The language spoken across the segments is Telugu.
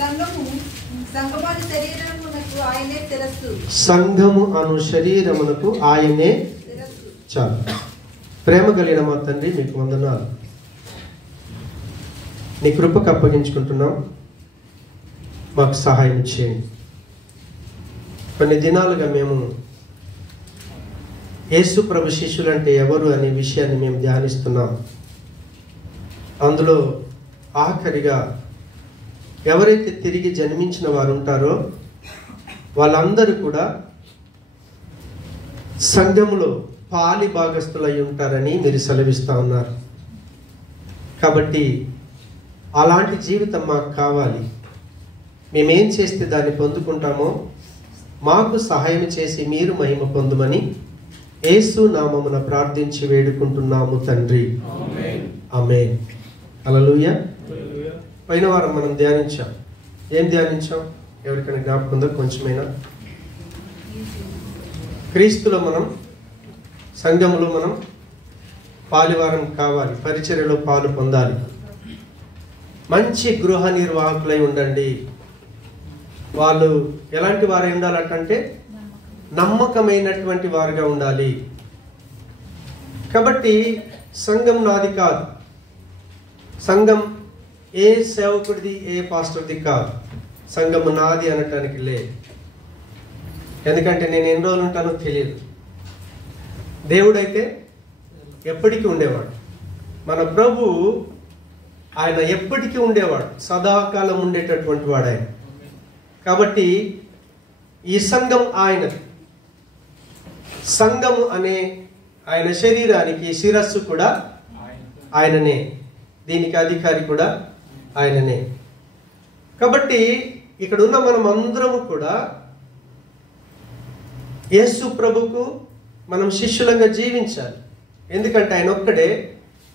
సంఘము అను శరీరమునకు ఆయనే చాలు. ప్రేమ కలిగిన మా తండ్రి, మీకు వందనాలు. నీ కృపకు అప్పగించుకుంటున్నాం. మాకు సహాయం చేయండి. కొన్ని దినాలుగా మేము యేసు ప్రభు శిష్యులు అంటే ఎవరు అనే విషయాన్ని మేము ధ్యానిస్తున్నాం. అందులో ఆఖరిగా ఎవరైతే తిరిగి జన్మించిన వారు ఉంటారో వాళ్ళందరూ కూడా సంఘములో పాలి భాగస్థులై ఉంటారని మీరు సెలవిస్తూ ఉన్నారు. కాబట్టి అలాంటి జీవితం మాకు కావాలి. మేమేం చేస్తే దాన్ని పొందుకుంటామో మాకు సహాయం చేసి మీరు మహిమ పొందుమని యేసు నామమున ప్రార్థించి వేడుకుంటున్నాము తండ్రి. ఆమేన్. హల్లెలూయా. పోయిన వారం మనం ధ్యానించాం. ఏం ధ్యానించాం? ఎవరికైనా జ్ఞాపకం ఉందో కొంచెమైనా? క్రీస్తులో మనం, సంఘములో మనం పాలివారం కావాలి, పరిచర్యలో పాలు పొందాలి. మంచి గృహ నిర్వాహకులై ఉండండి. వాళ్ళు ఎలాంటి వారై ఉండాలంటే నమ్మకమైనటువంటి వారుగా ఉండాలి. కాబట్టి సంఘం నాది కాదు, సంఘం ఏ సేవకుడిది ఏ పాస్టర్ది కాదు, సంఘము నాది అనటానికి లేదు. ఎందుకంటే నేను ఎన్ని రోజులు ఉంటానో తెలియదు. దేవుడైతే ఎప్పటికీ ఉండేవాడు. మన ప్రభు ఆయన ఎప్పటికీ ఉండేవాడు, సదాకాలం ఉండేటటువంటి వాడు ఆయన. కాబట్టి ఈ సంఘం ఆయనది. సంఘము అనే ఆయన శరీరానికి శిరస్సు కూడా ఆయననే, దీనికి అధికారి కూడా ఆయననే. కాబట్టి ఇక్కడ ఉన్న మనం అందరము కూడా యేసు ప్రభుకు మనం శిష్యులంగా జీవించాలి. ఎందుకంటే ఆయన ఒక్కడే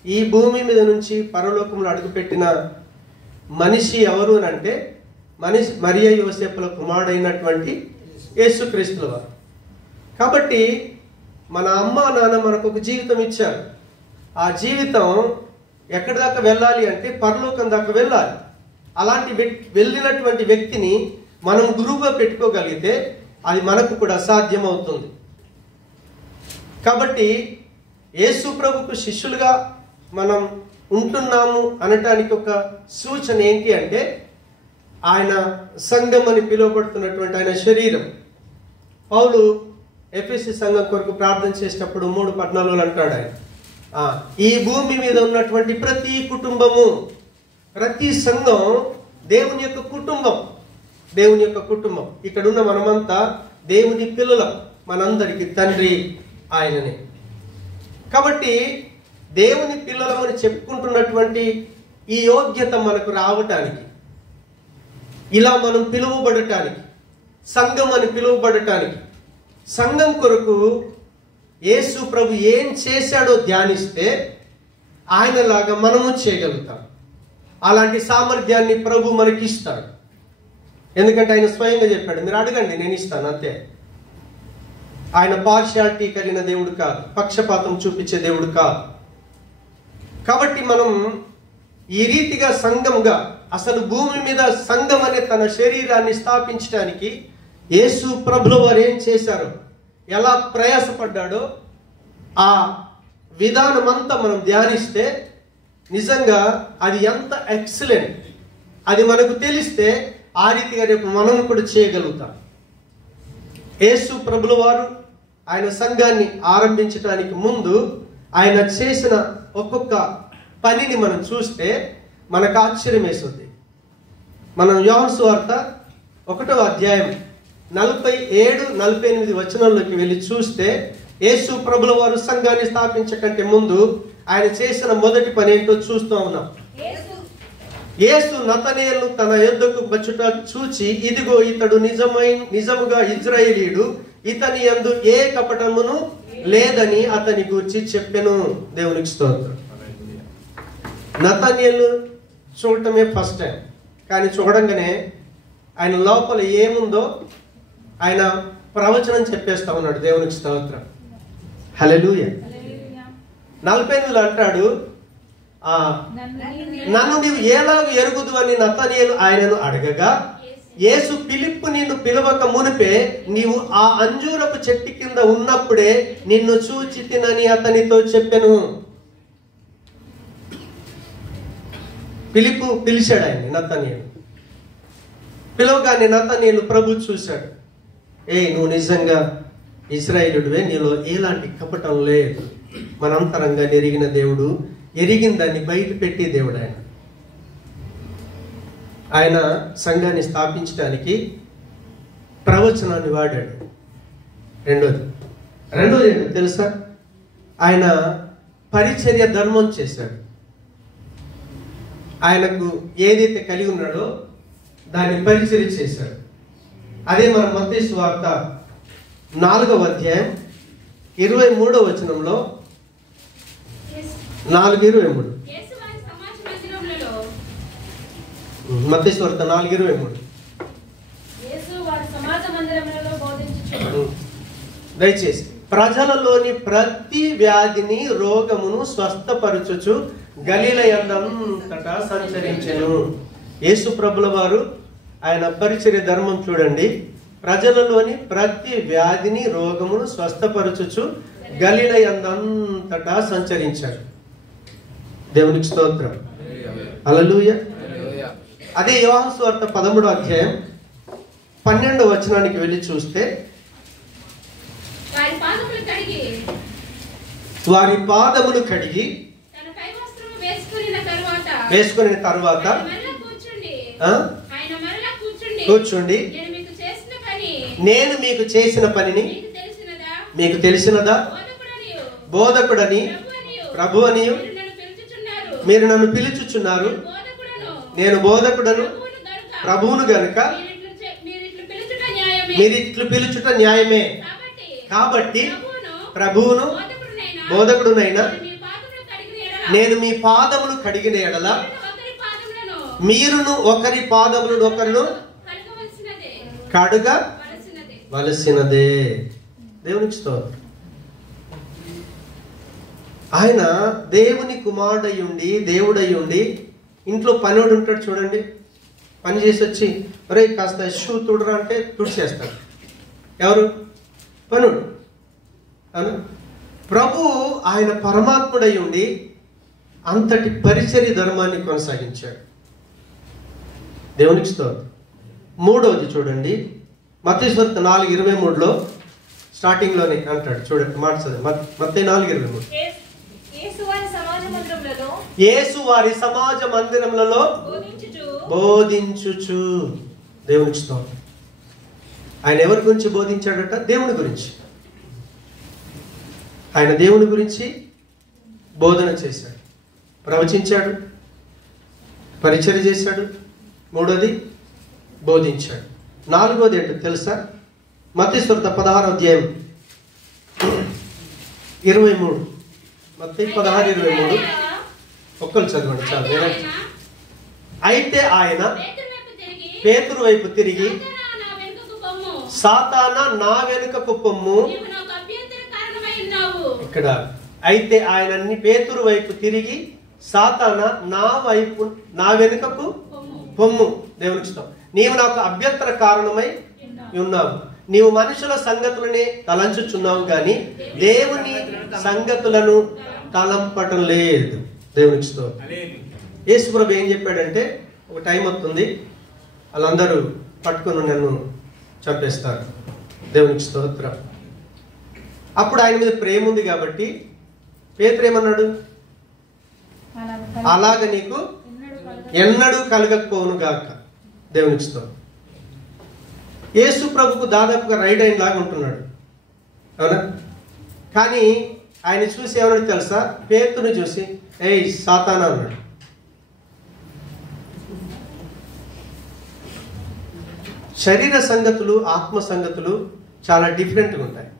ఈ భూమి మీద నుంచి పరలోకంలో అడుగుపెట్టిన మనిషి ఎవరు అంటే మరియ యోసేపుల కుమారుడైనటువంటి యేసుక్రీస్తుల వారు. కాబట్టి మన అమ్మ నాన్న మనకు ఒక జీవితం ఇచ్చారు. ఆ జీవితం ఎక్కడి దాకా వెళ్ళాలి అంటే పరలోకం దాకా వెళ్ళాలి. అలాంటి వెళ్ళినటువంటి వ్యక్తిని మనం గురువుగా పెట్టుకోగలిగితే అది మనకు కూడా సాధ్యమవుతుంది. కాబట్టి యేసు ప్రభుకు శిష్యులుగా మనం ఉంటున్నాము అనటానికి ఒక సూచన ఏంటి అంటే ఆయన సంఘం అని పిలువబడుతున్నటువంటి ఆయన శరీరం. పౌలు ఎఫెసీ సంఘం కొరకు ప్రార్థన చేసేటప్పుడు 3:14 అంటాడు ఆయన, ఈ భూమి మీద ఉన్నటువంటి ప్రతి కుటుంబము, ప్రతి సంఘం దేవుని యొక్క కుటుంబం, దేవుని యొక్క కుటుంబం. ఇక్కడ ఉన్న మనమంతా దేవుని పిల్లలం, మనందరికీ తండ్రి ఆయననే. కాబట్టి దేవుని పిల్లలమని చెప్పుకుంటున్నటువంటి ఈ యోగ్యత మనకు రావటానికి, ఇలా మనం పిలువబడటానికి, సంఘం అని పిలువబడటానికి, సంఘం కొరకు యేసు ప్రభు ఏం చేశాడో ధ్యానిస్తే ఆయనలాగా మనము చేయగలుగుతాం. అలాంటి సామర్థ్యాన్ని ప్రభు మనకి ఇస్తాడు. ఎందుకంటే ఆయన స్వయంగా చెప్పాడు, మీరు అడగండి నేను ఇస్తాను అంతే. ఆయన పార్షియాలిటీ కలిగిన దేవుడు కాదు, పక్షపాతం చూపించే దేవుడు కాదు. కాబట్టి మనం ఈ రీతిగా సంఘంగా, అసలు భూమి మీద సంఘం అనే తన శరీరాన్ని స్థాపించడానికి యేసు ప్రభుల వారు ఏం చేశారో, ఎలా ప్రయాసపడ్డాడో ఆ విధానం అంతా మనం ధ్యానిస్తే నిజంగా అది ఎంత ఎక్సలెంట్, అది మనకు తెలిస్తే ఆ రీతిగా రేపు మనం కూడా చేయగలుగుతాం. యేసు ప్రభుల వారు ఆయన సంఘాన్ని ఆరంభించడానికి ముందు ఆయన చేసిన ఒక్కొక్క పనిని మనం చూస్తే మనకు ఆశ్చర్యం వేస్తుంది. మనం యోహాను సువార్త 1వ అధ్యాయం 47-48 వచనాల్లోకి వెళ్ళి చూస్తే యేసు ప్రభుల వారు సంఘాన్ని స్థాపించకంటే ముందు ఆయన చేసిన మొదటి పని ఏంటో చూస్తూ ఉన్నాం. యేసు నతనేలును తన యొద్దకు వచ్చుట చూచి, ఇదిగో ఇతడు నిజముగా ఇజ్రాయేలీయుడు, ఇతని యందు ఏ కపటమును లేదని అతని గూర్చి చెప్పెను. దేవునికి స్తోత్రం. నతనేలు చూడటమే ఫస్ట్ టైం, కానీ చూడంగానే ఆయన లోపల ఏముందో ఆయన ప్రవచనం చెప్పేస్తా ఉన్నాడు. దేవునికి స్తోత్రం. హల్లెలూయా. 48 అంటాడు, నన్ను నీవు ఎలాగ ఎరుగుదు అని నతనయేలు ఆయనను అడగగా, యేసు ఫిలిప్పు నిన్ను పిలవక మునిపే నీవు ఆ అంజూరపు చెట్టు కింద ఉన్నప్పుడే నిన్ను చూచి తినని అతనితో చెప్పెను. ఫిలిప్పు పిలిచాడు ఆయన్ని, నతనయేలు పిలవగానే నతనయేలు ప్రభు చూశాడు. నువ్వు నిజంగా ఇశ్రాయేలుడివే, నీలో ఎలాంటి కపటం లేదు, మనంతరంగా ఎరిగిన దేవుడు, ఎరిగిన దాన్ని బయట పెట్టి దేవుడు. ఆయన సంఘాన్ని స్థాపించడానికి ప్రవచనాన్ని వాడాడు. రెండోది ఏంటో తెలుసా? ఆయన పరిచర్య ధర్మం చేశాడు. ఆయనకు ఏదైతే కలిగి ఉన్నాడో దాన్ని పరిచర్య చేశాడు. అదే మన మత్తయి సువార్త 4వ అధ్యాయం 23వ వచనంలో 4:23 మత్తయి సువార్త 4:23 దయచేసి ప్రజలలోని ప్రతి వ్యాధిని రోగమును స్వస్థపరచుచు గలిలయందంతటా సంచరించెను. యేసు ప్రభుల వారు ఆయన పరిచర్య ధర్మం చూడండి. ప్రజలలోని ప్రతి వ్యాధిని రోగమును స్వస్థపరచుచు గలిలయందంతటా సంచరించాడు. దేవునికి స్తోత్రం, హల్లెలూయా. అదే యోహాను సువార్త 13వ అధ్యాయం 12వ వచనానికి వెళ్ళి చూస్తే, వారి పాదములు కడిగి వేసుకుని తరువాత కూర్చుండి, నేను మీకు చేసిన పనిని మీకు తెలిసినదా? బోధకుడని ప్రభు అని మీరు నన్ను పిలుచుచున్నారు. నేను బోధకుడను ప్రభువును గనుక మీరు ఇట్లు పిలుచుట న్యాయమే. కాబట్టి ప్రభువును బోధకుడునైనా నేను మీ పాదములు కడిగిన ఎడల మీరును ఒకరి పాదములను ఒకరును కడుగవలసినదే. దేవునికి స్తోత్రం. ఆయన దేవుని కుమారుడయ్యుండి దేవుడయ్యుండి ఇంట్లో పనివాడు ఉంటాడు చూడండి, పని చేసి వచ్చి ఒరే కాస్త షూ తుడరా అంటే తుడిచేస్తాడు. ఎవరు? పనుడు. ప్రభు ఆయన పరమాత్ముడై ఉండి అంతటి పరిచర్య ధర్మాన్ని కొనసాగించాడు. దేవునికి స్తోత్రం. మూడవది చూడండి, మత్తయి సువార్త 4:23లో స్టార్టింగ్ లోనే అంటాడు చూడండి, మాట చదువు. మత్తయి 4:23 యేసు వారి సమాజ మందిరములలో బోధించుచు. దేవునికి స్తోత్రం. ఆయన ఎవరి గురించి బోధించాడట? దేవుని గురించి. ఆయన దేవుని గురించి బోధన చేశాడు, ప్రవచించాడు, పరిచర్య చేశాడు. మూడోది బోధించాడు. నాలుగోది ఏంటో తెలుసా? మత్తయి సువార్త 16వ అధ్యాయం 23. మత్తయి 16:23 ఒక్కరు చదవండి చాలు. అయితే ఆయన పేతురు వైపు తిరిగి, సాతానా నా వెనుకకు పొమ్ము. ఇక్కడ అయితే ఆయన పేతురు వైపు తిరిగి, సాతానా నా వెనుకకు పొమ్ము. దేవునికి స్తోత్రం. నీవు నాకు అభ్యంతర కారణమై ఉన్నావు. నీవు మనుషుల సంగతులనే తలంచుచున్నావు గాని దేవుని సంగతులను తలంపటం లేదు. దేవునికి స్తోత్రం. యేసు ప్రభు ఏం చెప్పాడంటే, ఒక టైం వస్తుంది వాళ్ళందరూ పట్టుకుని నన్ను చంపేస్తారు. దేవునికి స్తోత్రం. అప్పుడు ఆయన మీద ప్రేమ ఉంది కాబట్టి పేతురు ఏమన్నాడు? అలాగ నీకు ఎన్నడూ కలగకపోవును గాక. దేవునికి స్తోత్రం. యేసు ప్రభుకు దాదాపుగా రైట్ అయిన లాగా ఉంటున్నాడు, అవునా? కానీ ఆయన చూసి ఏమన్నాడు తెలుసా? పేతురుని చూసి ఏయ్ సాతానా అన్నాడు. శరీర సంగతులు ఆత్మ సంగతులు చాలా డిఫరెంట్గా ఉంటాయి.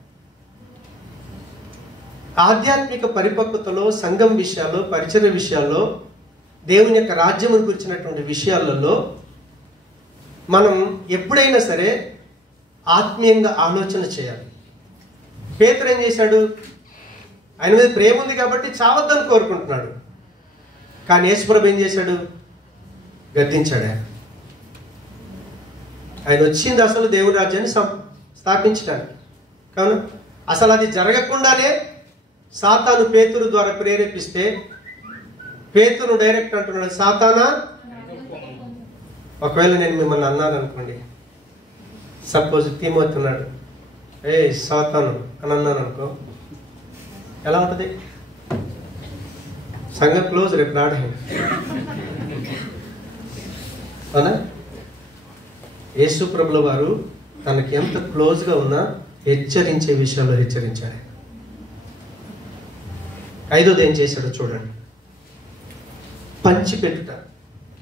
ఆధ్యాత్మిక పరిపక్వతలో, సంఘం విషయాల్లో, పరిచర్య విషయాల్లో, దేవుని యొక్క రాజ్యము గురించినటువంటి విషయాలలో మనం ఎప్పుడైనా సరే ఆత్మీయంగా ఆలోచన చేయాలి. పేతురు ఏం చేశాడు? ఆయన మీద ప్రేమ ఉంది కాబట్టి చావద్దని కోరుకుంటున్నాడు. కానీ యేసుప్రభు ఏం చేశాడు? గద్దించాడు. ఆయన వచ్చింది అసలు దేవుని రాజ్యాన్ని స్థాపించడానికి. కావున అసలు అది జరగకుండానే సాతాను పేతురు ద్వారా ప్రేరేపిస్తే పేతురు డైరెక్ట్ అంటున్నాడు, సాతానా, ఒకవేళ నేను మిమ్మల్ని అన్నాను అనుకోండి, సపోజ్ తీమవుతున్నాడు, ఏ సాతాను అని అన్నాను అనుకో, ఎలా ఉంటుంది? సంఘం క్లోజ్, రేపు నాడే. అవునా? యేసు ప్రభుల వారు తనకి ఎంత క్లోజ్గా ఉన్నా హెచ్చరించే విషయాల్లో హెచ్చరించాడు. ఐదోది ఏం చేశాడో చూడండి, పంచిపెట్టుట.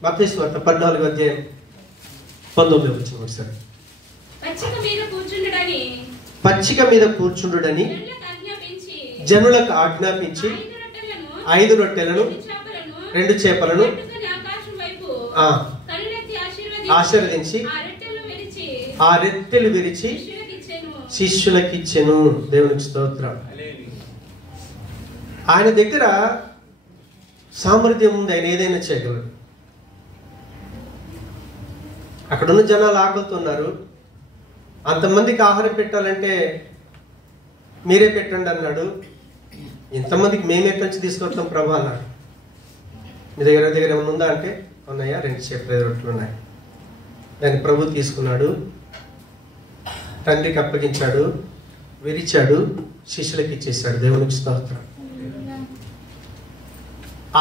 మత్తయి సువార్త 14:19 ఒకసారి. పచ్చిక మీద కూర్చుండుడని జనులకు ఆజ్ఞాపించి 5 రొట్టెలను 2 చేపలను ఆశీర్వదించి ఆ రొట్టెలు విరిచి శిష్యులకిచ్చెను. దేవునికి స్తోత్రం. ఆయన దగ్గర సామర్థ్యం ఉంది, ఆయన ఏదైనా చేయగలడు. అక్కడున్న జనాలు ఆకలితున్నారు, అంతమందికి ఆహారం పెట్టాలంటే మీరే పెట్టండి అన్నాడు. ఇంతమందికి మేము ఎక్కడి నుంచి తీసుకొస్తాం ప్రభా అన్నాడు. మీ దగ్గర ఏమైనా ఉందా అంటే, ఉన్నాయా, 2 చేపలు 5 రొట్టెలు ఉన్నాయి. దాన్ని ప్రభు తీసుకున్నాడు, తండ్రికి అప్పగించాడు, విరిచాడు, శిష్యులకి ఇచ్చేసాడు. దేవునికి స్తోత్రం.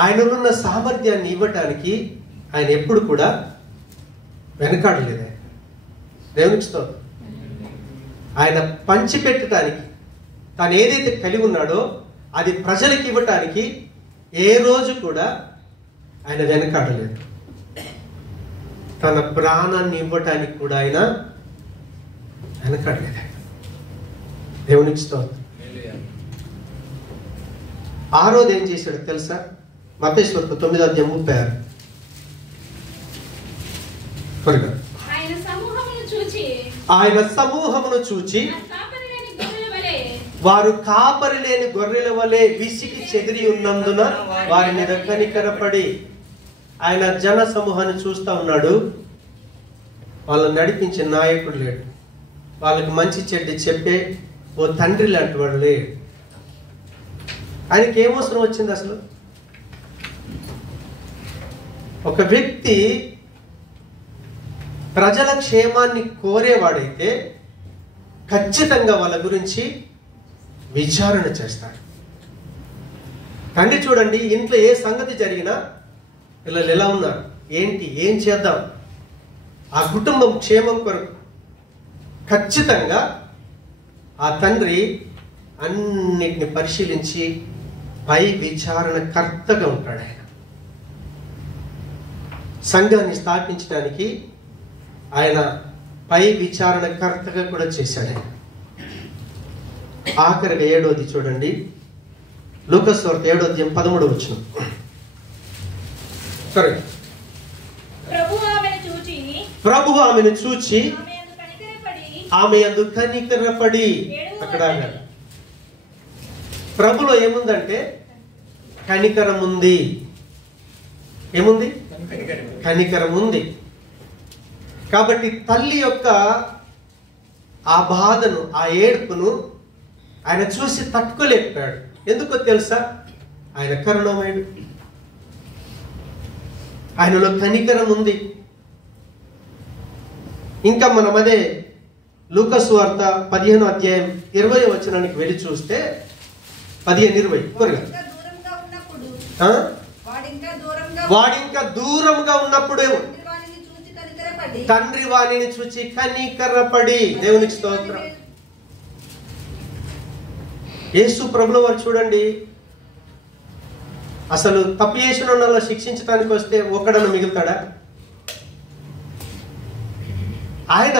ఆయనలో సామర్థ్యాన్ని ఇవ్వటానికి ఆయన ఎప్పుడు కూడా వెనకాడలేదు. దేవునికి స్తోత్రం. ఆయన పంచిపెట్టడానికి, తాను ఏదైతే కలిగి ఉన్నాడో అది ప్రజలకు ఇవ్వటానికి ఏ రోజు కూడా ఆయన వెనకాడలేదు. తన ప్రాణాన్ని ఇవ్వటానికి కూడా ఆయన వెనకాడలేదు. దేవునికి స్తోత్రం. ఆరోది ఏం చేశాడు తెలుసా? మత్తయి సువార్త 9:36. ఆయన సమూహమును చూచి వారు కాపరి లేని గొర్రెల వలె విసిగి చెదిరి ఉన్నందున వారి మీద కనికరపడి, ఆయన జన సమూహాన్ని చూస్తా ఉన్నాడు. వాళ్ళని నడిపించే నాయకుడు లేడు, వాళ్ళకి మంచి చెడ్డ చెప్పే ఓ తండ్రి లాంటి వాడు లేడు. ఆయనకి ఏమవసరం వచ్చింది అసలు? ఒక వ్యక్తి ప్రజల క్షేమాన్ని కోరేవాడైతే ఖచ్చితంగా వాళ్ళ గురించి విచారణ చేస్తాడు. తండ్రి చూడండి, ఇంట్లో ఏ సంగతి జరిగినా పిల్లలు ఎలా ఉన్నారు, ఏంటి, ఏం చేద్దాం, ఆ కుటుంబం క్షేమం కొరకు ఖచ్చితంగా ఆ తండ్రి అన్నిటిని పరిశీలించి పై విచారణ కర్తగా ఉంటాడు. ఆయన సంఘాన్ని స్థాపించడానికి ఆయన పై విచారణ కర్తగా కూడా చేశాడు. ఆయన ఆఖరిగా 7వది చూడండి, లూకాసు సువార్త 7:13. ప్రభువు ఆమెను చూచి ఆమె యందు కనికరపడి. అక్కడ ప్రభులో ఏముందంటే కనికరం ఉంది. ఏముంది? కనికరం ఉంది. కాబట్టి తల్లి యొక్క ఆ బాధను, ఆ ఏడుపును ఆయన చూసి తట్టుకోలేకపోయాడు. ఎందుకో తెలుసా? ఆయన కరుణామయుడు, ఆయనలో కనికరం ఉంది. ఇంకా మనం అదే లూకాసు వార్త 15:20 వెళ్ళి చూస్తే 15:20 వాడింకా దూరంగా ఉన్నప్పుడు తండ్రి వాణిని చూచి కనికరపడి. దేవునికి స్తోత్రం. యేసు ప్రభుల వారు చూడండి, అసలు తప్పు చేసిన వాళ్ళ శిక్షించడానికి వస్తే ఒకడను మిగులుతాడా? ఆయన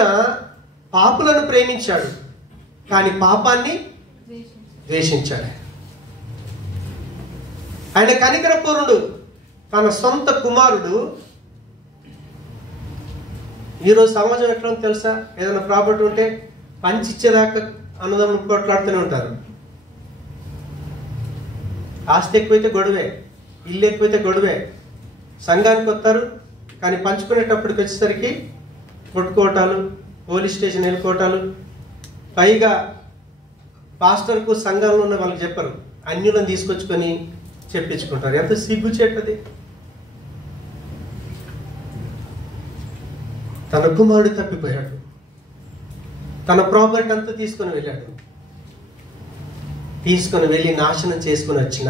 పాపులను ప్రేమించాడు, కానీ పాపాన్ని ద్వేషించాడు. ఆయన కనికరపూర్ణుడు. తన సొంత కుమారుడు. ఈరోజు సమాజం ఎట్లా ఉందో తెలుసా? ఏదైనా ప్రాపర్టీ ఉంటే పంచిచ్చేదాకా అన్నదమ్ములు కొట్లాడుతూనే ఉంటారు. ఆస్తి ఎక్కువైతే గొడవే, ఇల్లు ఎక్కువైతే గొడవే, సంఘానికి వస్తారు, కానీ పంచుకునేటప్పటికి వచ్చేసరికి కొట్టుకోవటాలు, పోలీస్ స్టేషన్ వెళ్ళుకోవటాలు, పైగా పాస్టర్కు సంఘంలో ఉన్న వాళ్ళకి చెప్పరు, అన్యులను తీసుకొచ్చుకొని చెప్పించుకుంటారు. ఎంత సిగ్గుచేటది. తన కుమారుడు తప్పిపోయాడు, తన ప్రాపర్టీ అంతా తీసుకొని వెళ్ళాడు. తీసుకొని వెళ్ళి నాశనం చేసుకుని వచ్చిన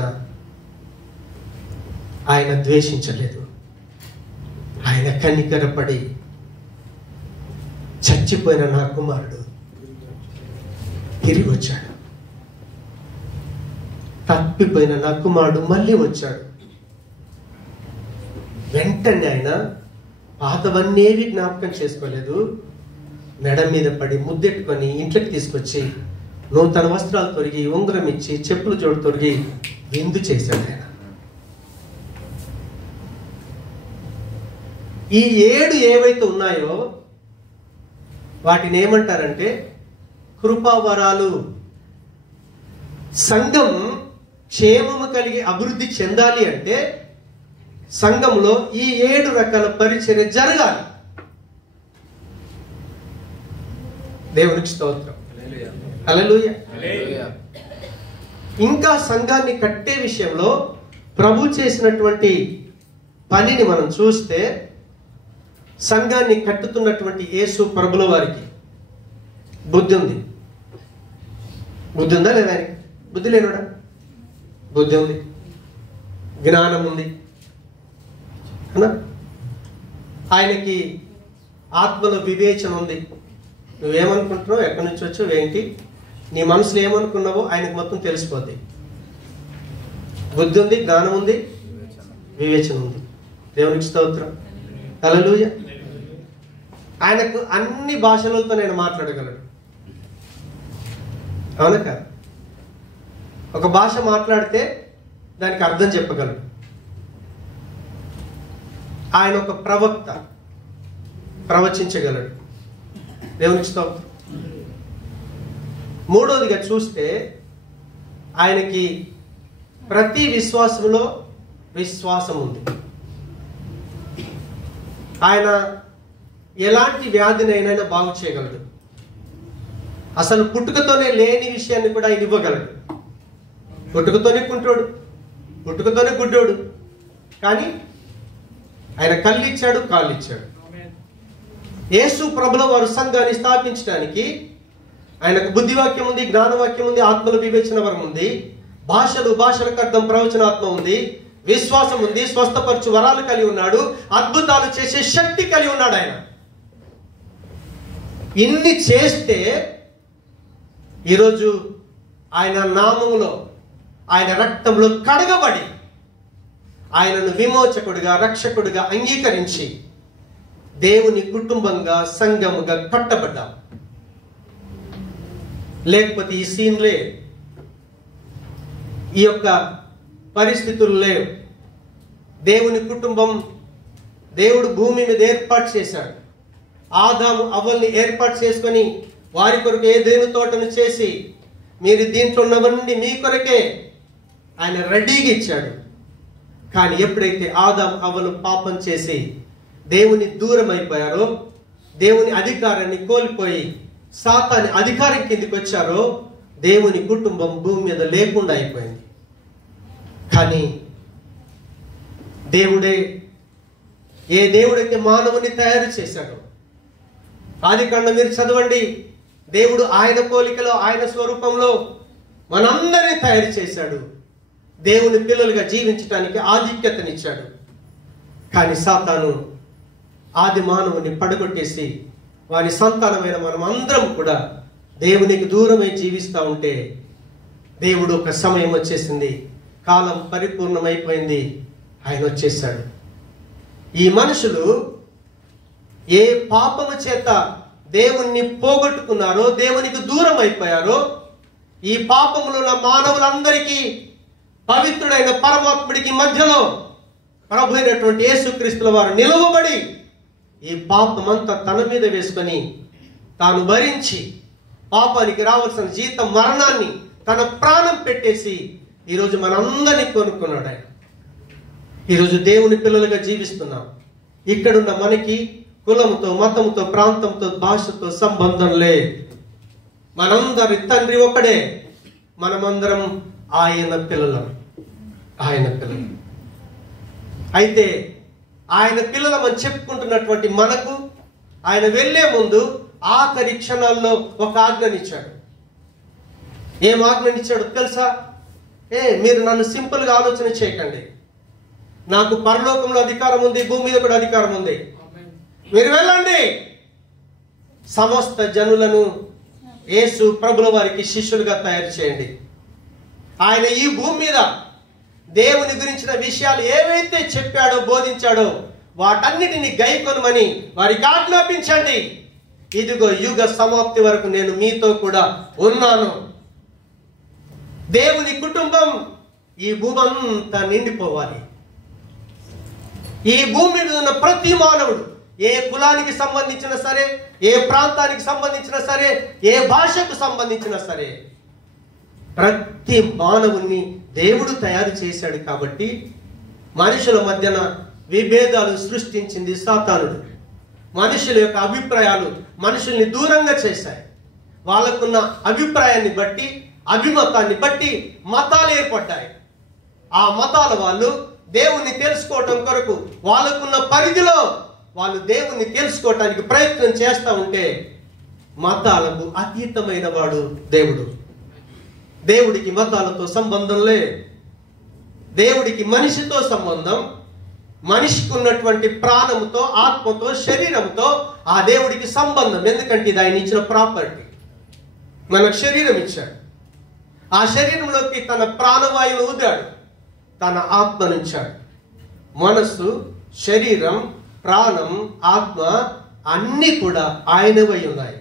ఆయన ద్వేషించలేదు. ఆయన కనికరపడి చచ్చిపోయిన నా కుమారుడు తిరిగి వచ్చాడు, తప్పిపోయిన నా కుమారుడు మళ్ళీ వచ్చాడు. వెంటనే ఆయన పాతవన్నేవి జ్ఞాపకం చేసుకోలేదు. మెడ మీద పడి ముద్దెట్టుకొని ఇంట్లోకి తీసుకొచ్చి నూతన వస్త్రాలు తొరిగి, ఉంగరం ఇచ్చి, చెప్పులు జోడు తొరిగి విందు చేశాడు ఆయన. ఈ 7 ఏవైతే ఉన్నాయో వాటిని ఏమంటారంటే కృపావరాలు. సంఘం క్షేమము కలిగి అభివృద్ధి చెందాలి అంటే సంఘంలో ఈ 7 రకాల పరిచర్య జరగాలి. దేవునికి స్తోత్రం. హల్లెలూయా. ఇంకా సంఘాన్ని కట్టే విషయంలో ప్రభు చేసినటువంటి పనిని మనం చూస్తే, సంఘాన్ని కట్టుతున్నటువంటి యేసు ప్రభుల వారికి బుద్ధి ఉంది. బుద్ధి ఉందా లేదా? బుద్ధి లేనుడా? బుద్ధి ఉంది, జ్ఞానం ఉంది. ఆయనకి ఆత్మలో వివేచన ఉంది. నువ్వేమనుకుంటున్నావు, ఎక్కడి నుంచి వచ్చావు, ఏంటి, నీ మనసులో ఏమనుకున్నావో ఆయనకు మొత్తం తెలిసిపోద్ది. బుద్ధి ఉంది, జ్ఞానం ఉంది, వివేచన ఉంది. దేవునికి స్తోత్రం. హల్లెలూయా. ఆయనకు అన్ని భాషలతో నేను మాట్లాడగలను. అవునా కాదు? ఒక భాష మాట్లాడితే దానికి అర్థం చెప్పగలడు. ఆయన ఒక ప్రవక్త, ప్రవచించగలడు. దేవునికి స్తోత్రం. మూడోదిగా చూస్తే ఆయనకి ప్రతి విశ్వాసంలో విశ్వాసం ఉంది. ఆయన ఎలాంటి వ్యాధినైనా బాగు చేయగలడు. అసలు పుట్టుకతోనే లేని విషయాన్ని కూడా ఆయన ఇవ్వగలడు. పుట్టుకతోనే కుంటోడు, పుట్టుకతోనే గుడ్డోడు, కానీ ఆయన కళ్ళు ఇచ్చాడు, కాళ్ళు ఇచ్చాడు. యేసు ప్రభుల వారు సంఘాన్ని స్థాపించడానికి ఆయనకు బుద్ధివాక్యం ఉంది, జ్ఞానవాక్యం ఉంది, ఆత్మల వివేచన వరం ఉంది, భాషలకు అర్థం ప్రవచనాత్మ ఉంది, విశ్వాసం ఉంది, స్వస్థపరచు వరాలు కలిగి ఉన్నాడు, అద్భుతాలు చేసే శక్తి కలిగి ఉన్నాడు. ఆయన ఇన్ని చేస్తే ఈరోజు ఆయన నామములో, ఆయన రక్తంలో కడగబడి ఆయనను విమోచకుడిగా, రక్షకుడిగా అంగీకరించి దేవుని కుటుంబంగా, సంఘముగా కట్టబడ్డాం. లేకపోతే ఈ సీన్లే, ఈ యొక్క పరిస్థితులు లేవు. దేవుని కుటుంబం దేవుడు భూమి మీద ఏర్పాటు చేశాడు. ఆదాము అవ్వల్ని ఏర్పాటు చేసుకొని వారి కొరకు ఏదైనా తోటను చేసి, మీరు దీంట్లో ఉన్నవన్నీ మీ కొరకే ఆయన రెడీగా ఇచ్చాడు. కానీ ఎప్పుడైతే ఆదాము అవ్వలు పాపం చేసి దేవుని దూరం అయిపోయారో, దేవుని అధికారాన్ని కోల్పోయి సాతాని అధికారం కిందికి వచ్చారో, దేవుని కుటుంబం భూమి మీద లేకుండా అయిపోయింది. కానీ దేవుడే, ఏ దేవుడైతే మానవుని తయారు చేశాడో, ఆదికాండం మీరు చదవండి, దేవుడు ఆయన పోలికలో, ఆయన స్వరూపంలో మనందరినీ తయారు చేశాడు. దేవుని పిల్లలుగా జీవించడానికి ఆధిక్యతనిచ్చాడు. కానీ సాతాను ఆది మానవుని పడగొట్టేసి వారి సంతానమైన మనం అందరం కూడా దేవునికి దూరమై జీవిస్తూ ఉంటే, దేవుడు ఒక సమయం వచ్చేసింది, కాలం పరిపూర్ణమైపోయింది, ఆయన వచ్చేసాడు. ఈ మనుషులు ఏ పాపము చేత దేవుణ్ణి పోగొట్టుకున్నారో, దేవునికి దూరం అయిపోయారో, ఈ పాపములో ఉన్న మానవులందరికీ పవిత్రుడైన పరమాత్ముడికి మధ్యలో ప్రభు అయినటువంటి యేసుక్రీస్తుల వారు నిలవబడి ఈ పాపమంతా తన మీద వేసుకొని తాను భరించి పాపానికి రావాల్సిన జీతం మరణాన్ని తన ప్రాణం పెట్టేసి ఈరోజు మనందరినీ కొనుక్కున్నాడు. ఆయన ఈరోజు దేవుని పిల్లలుగా జీవిస్తున్నాం. ఇక్కడున్న మనకి కులంతో, మతంతో, ప్రాంతంతో, భాషతో సంబంధం లేదు. మనందరి తండ్రి ఒకడే. మనమందరం ఆయన పిల్లలం. ఆయన పిల్లలు. అయితే ఆయన పిల్లలమని చెప్పుకుంటున్నటువంటి మనకు ఆయన వెళ్లే ముందు ఆఖరి క్షణాల్లో ఒక ఆజ్ఞనిచ్చాడు. ఏం ఆజ్ఞనిచ్చాడో తెలుసా? మీరు నన్ను సింపుల్గా ఆలోచన చేయకండి. నాకు పరలోకంలో అధికారం ఉంది, భూమి మీద కూడా అధికారం ఉంది. మీరు వెళ్ళండి, సమస్త జనులను యేసు ప్రభుల వారికి శిష్యులుగా తయారు చేయండి. ఆయన ఈ భూమి మీద దేవుని గురించిన విషయాలు ఏవైతే చెప్పాడో, బోధించాడో వాటన్నిటిని గైకొనమని వారికి ఆజ్ఞాపించండి. ఇదిగో యుగ సమాప్తి వరకు నేను మీతో కూడా ఉన్నాను. దేవుని కుటుంబం ఈ భూమి అంతా నిండిపోవాలి. ఈ భూమి మీద ఉన్న ప్రతి మానవుడు, ఏ కులానికి సంబంధించిన సరే, ఏ ప్రాంతానికి సంబంధించిన సరే, ఏ భాషకు సంబంధించిన సరే, ప్రతి మానవుణ్ణి దేవుడు తయారు చేశాడు. కాబట్టి మనుషుల మధ్యన విభేదాలు సృష్టించింది సాతానుడు. మనుషుల యొక్క అభిప్రాయాలు మనుషుల్ని దూరంగా చేశాయి. వాళ్ళకున్న అభిప్రాయాన్ని బట్టి, అభిమతాన్ని బట్టి మతాలు ఏర్పడ్డాయి. ఆ మతాల వాళ్ళు దేవుణ్ణి తెలుసుకోవటం కొరకు వాళ్ళకున్న పరిధిలో వాళ్ళు దేవుణ్ణి తెలుసుకోవటానికి ప్రయత్నం చేస్తూ ఉంటే, మతాలకు అతీతమైన వాడు దేవుడు. దేవుడికి మతాలతో సంబంధం లేదు. దేవుడికి మనిషితో సంబంధం. మనిషికి ఉన్నటువంటి ప్రాణముతో, ఆత్మతో, శరీరంతో ఆ దేవుడికి సంబంధం. ఎందుకంటే ఇది ఆయన ఇచ్చిన ప్రాపర్టీ. మనకు శరీరం ఇచ్చాడు. ఆ శరీరంలోకి తన ప్రాణవాయువును ఊదాడు, తన ఆత్మనుంచాడు. మనస్సు, శరీరం, ప్రాణం, ఆత్మ అన్నీ కూడా ఆయనవై ఉన్నాయి.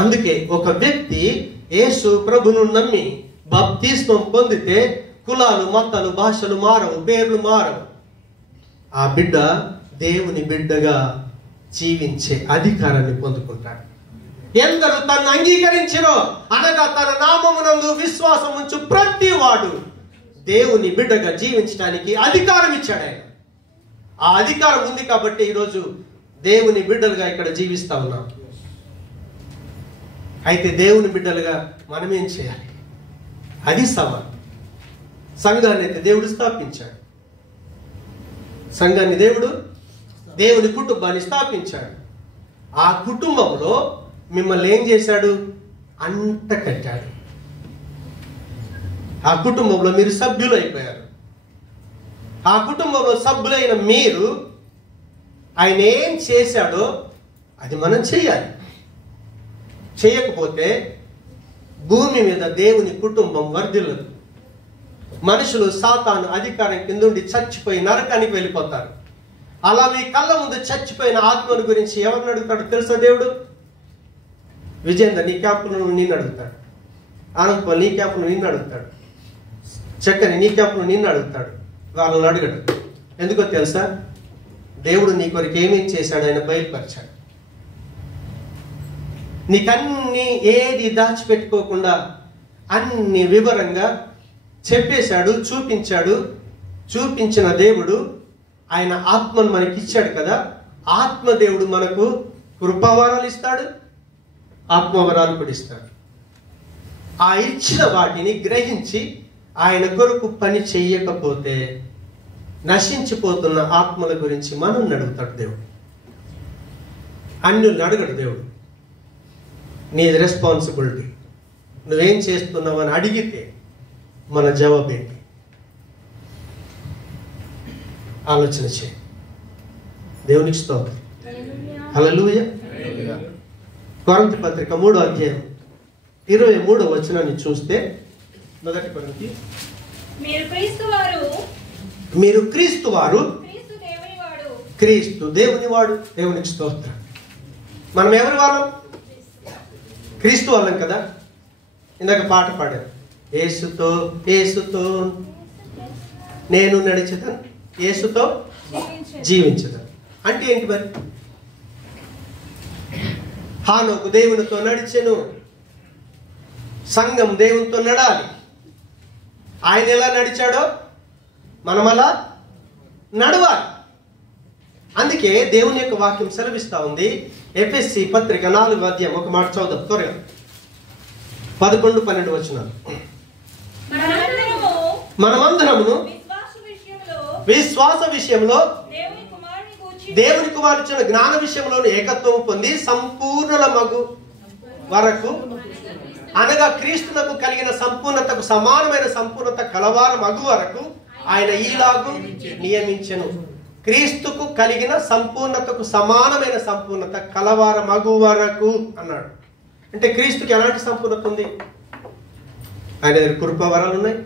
అందుకే ఒక వ్యక్తి యేసు ప్రభును నమ్మి బాప్తిస్మం పొందితే కులాలు, మతాలు, భాషలు మారవు, పేర్లు మారవు. ఆ బిడ్డ దేవుని బిడ్డగా జీవించే అధికారాన్ని పొందుకుంటాడు. ఎందరు తను అంగీకరించినో అనగా తన నామమునందు విశ్వాసం ఉంచు ప్రతి వాడు దేవుని బిడ్డగా జీవించడానికి అధికారం ఇచ్చాడు ఆయన. ఆ అధికారం ఉంది కాబట్టి ఈరోజు దేవుని బిడ్డలుగా ఇక్కడ జీవిస్తా ఉన్నాం. అయితే దేవుని బిడ్డలుగా మనం ఏం చేయాలి? అది సవాల్. సంఘాన్ని అయితే దేవుడు స్థాపించాడు. సంఘాన్ని దేవుని కుటుంబాన్ని స్థాపించాడు. ఆ కుటుంబంలో మిమ్మల్ని ఏం చేశాడు? అంట కట్టాడు. ఆ కుటుంబంలో మీరు సభ్యులు అయిపోయారు. ఆ కుటుంబంలో సభ్యులైన మీరు ఆయన ఏం చేశాడో అది మనం చేయాలి. చేయకపోతే భూమి మీద దేవుని కుటుంబం వర్ధిల్లదు. మనుషులు సాతాను అధికారం కింద ఉండి చచ్చిపోయి నరకానికి వెళ్ళిపోతారు. అలా మీ కళ్ళ ముందు చచ్చిపోయిన ఆత్మల గురించి ఎవరిని అడుగుతాడు తెలుసా? దేవుడు. విజేంద్ర నీ క్యాంపులో నిన్ను అడుగుతాడు. ఆనందపల్లి నీ క్యాంపులో నిన్ను అడుగుతాడు. చక్కని నీ క్యాంపులో నిన్ను అడుగుతాడు. వాళ్ళని అడగడు. ఎందుకో తెలుసా? దేవుడు నీ కొరకు ఏమేం చేశాడు ఆయన బయలుపరిచాడు. నీకన్నీ ఏది దాచిపెట్టుకోకుండా అన్ని వివరంగా చెప్పేశాడు, చూపించాడు. చూపించిన దేవుడు ఆయన ఆత్మను మనకి ఇచ్చాడు కదా. ఆత్మదేవుడు మనకు కృపావరాలు ఇస్తాడు, ఆత్మవరాలు కూడా ఇస్తాడు. ఆ ఇచ్చిన వాటిని గ్రహించి ఆయన కొరకు పని చెయ్యకపోతే నశించిపోతున్న ఆత్మల గురించి మనం అడుగుతాడు దేవుడు. అన్యుల్ని అడగడు దేవుడు. నీది రెస్పాన్సిబిలిటీ. నువ్వేం చేస్తున్నావు అని అడిగితే మన జవాబు ఏంటి? ఆలోచన చేయి. దేవునికి స్తోత్రం. హల్లెలూయా. కొరింథీ పత్రిక 3వ అధ్యాయం 23వ వచనాన్ని చూస్తే, మొదటి కొరింథీ, మీరు క్రీస్తు వారు, క్రీస్తు దేవుని వాడు. దేవునికి స్తోత్రం. మనం ఎవరి వాళ్ళం? క్రీస్తు వాళ్ళం కదా. ఇందాక పాట పాడారు, యేసుతో నేను నడిచేదాను, యేసుతో జీవించేదాను. అంటే ఏంటి మరి? హానోకు దేవునితో నడిచెను. సంఘం దేవునితో నడాలి. ఆయన ఎలా నడిచాడో మనం అలా నడవాలి. అందుకే దేవుని యొక్క వాక్యం సెలవిస్తా ఉంది. ఎఫెసీ పత్రిక 4వ అధ్యాయం ఒక మాట చదువుదాం త్వరగా. 11-12 వచనాలు. మనమందరమును విశ్వాస విషయంలో దేవుని కుమారుని జ్ఞాన విషయంలోని ఏకత్వం పొంది సంపూర్ణల మగు వరకు, అనగా క్రీస్తునకు కలిగిన సంపూర్ణతకు సమానమైన సంపూర్ణత కలవార మగు వరకు ఆయన ఈలాగు నియమించెను. క్రీస్తుకు కలిగిన సంపూర్ణతకు సమానమైన సంపూర్ణత కలవార మగు వరకు అన్నాడు. అంటే క్రీస్తుకి ఎలాంటి సంపూర్ణత ఉంది? ఆయన దగ్గర కృపావరాలు ఉన్నాయి,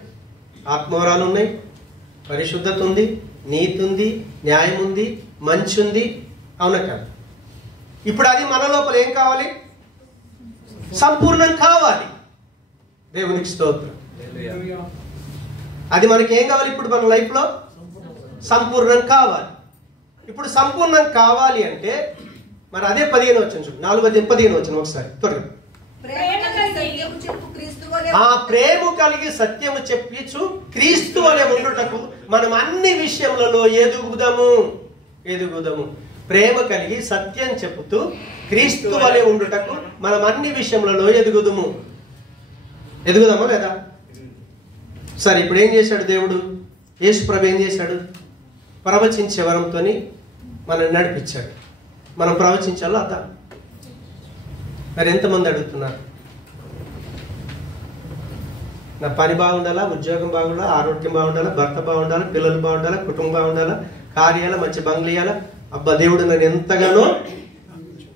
ఆత్మవరాలు ఉన్నాయి, పరిశుద్ధత ఉంది, నీతి ఉంది, న్యాయం ఉంది, మంచి ఉంది. అవునా కాదు? ఇప్పుడు అది మన లోపల ఏం కావాలి? సంపూర్ణం కావాలి. దేవునికి స్తోత్రం. అది మనకి ఏం కావాలి? ఇప్పుడు మన లైఫ్ లో సంపూర్ణం కావాలి. ఇప్పుడు సంపూర్ణం కావాలి అంటే మరి అదే 15 వచనం చూడు. 4:15 వచనం ఒకసారి త్వరగా. ఆ ప్రేమ కలిగి సత్యము చెప్పించు క్రీస్తు వలె ఉండుటకు మనం అన్ని విషయములలో ఎదుగుదాము. ప్రేమ కలిగి సత్యం చెప్పుతూ క్రీస్తు వలె ఉండుటకు మనం అన్ని విషయములలో ఎదుగుదామా లేదా? సరే, ఇప్పుడు ఏం చేశాడు దేవుడు? యేసు ప్రభు ఏం చేశాడు? ప్రవచించే వరంతో మనల్ని నడిపించాడు. మనం ప్రవచించాలో అదా? మరి ఎంతమంది అడుగుతున్నారు? నా పని బాగుండాలా, ఉద్యోగం బాగుండాలా, ఆరోగ్యం బాగుండాలా, భర్త బాగుండాలా, పిల్లలు బాగుండాలా, కుటుంబం బాగుండాలా, కార్యాల మంచి బంగ్లీయాల, అబ్బా దేవుడు నన్ను ఎంతగానో